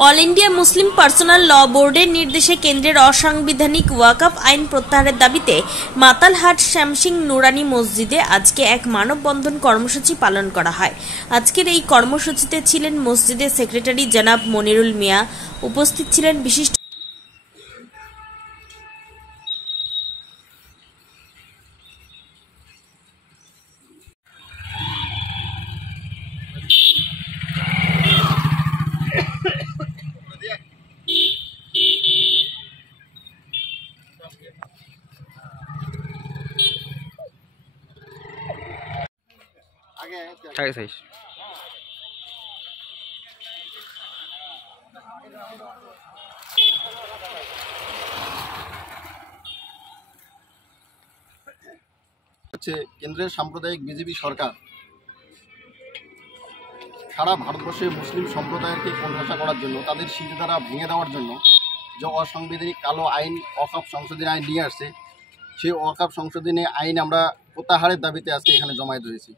All India Muslim personal ল বোর্ডের নির্দেশে কেন্দ্রের অসাংবিধানিক ওয়াকফ আইন প্রত্যাহারের দাবিতে মাতালহাট শ্যামসিং নুরানি মসজিদে আজকে এক মানববন্ধন কর্মসূচি পালন করা হয়। আজকের এই কর্মসূচিতে ছিলেন মসজিদের সেক্রেটারি জনাব মনিরুল মিয়া, উপস্থিত ছিলেন বিশিষ্ট কেন্দ্রের সাম্প্রদায়িক বিজেপি সরকার সারা ভারতবর্ষে মুসলিম সম্প্রদায়কে কোণঠাসা করার জন্য, তাদের স্মৃতিধারা ভেঙে দেওয়ার জন্য যে অসাংবিধানিক কালো আইন ওয়াকফ সংশোধনী আইন নিয়ে আসছে, সেই ওয়াকফ সংশোধনী আইন আমরা প্রত্যাহারের দাবিতে আজকে এখানে জমায়েত হয়েছি।